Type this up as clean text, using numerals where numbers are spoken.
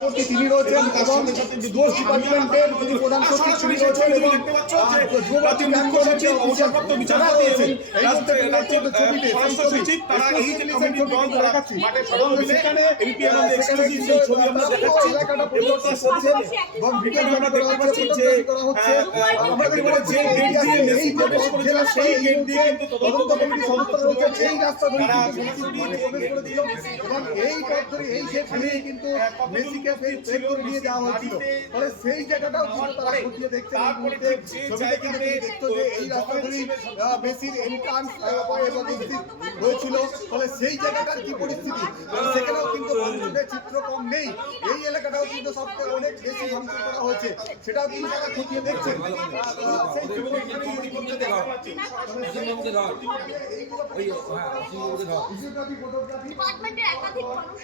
তিনি রয়েছেন এবং স্পোর্টস ডিপার্টমেন্টের যিনি প্রধান সচিব তিনি রয়েছেন এবং যুবরাজ্য মুখ্য সচিব অবসরপ্রাপ্ত বিচারপতি এবং এই মুহূর্তে ছবিতে সচিব তারা এই যে কমিটির দল দেখাচ্ছি এবং সেখানে ছবি আমরা দেখাচ্ছি এলাকাটা পরিদর্শন করছে এবং ভিডিও আমরা দেখতে পাচ্ছি যে আমাদের বলে যে গেট দিয়ে মেসি প্রবেশ করেছিল সেই গেট দিয়ে কিন্তু তদন্ত কমিটি সদস্য রয়েছে সেই রাস্তা ধরে প্রবেশ করে দিল এবং এই পথ ধরে এই সেখানে কিন্তু মেসিকে বের করে নিয়ে যাওয়া হয়েছিল। ফলে সেই জায়গাটাও কিন্তু তারা খতিয়ে দেখছেন এই মুহূর্তে ছবিতে কিন্তু দেখতো যে এই রাস্তা ধরেই মেসির এন্ট্রান্স এবং এক্সিট হয়েছিল। ফলে সেই জায়গাটার কি পরিস্থিতি সেখানেও কিন্তু ভাঙচুরের চিত্র কম নেই। এই এলাকাটাও কিন্তু সবচেয়ে অনেক বেশি ভাঙচুর করা হয়েছে সেটাও কিন্তু তারা খতিয়ে দেখছেন। ডিপার্টমেন্টের একাধিক মানুষ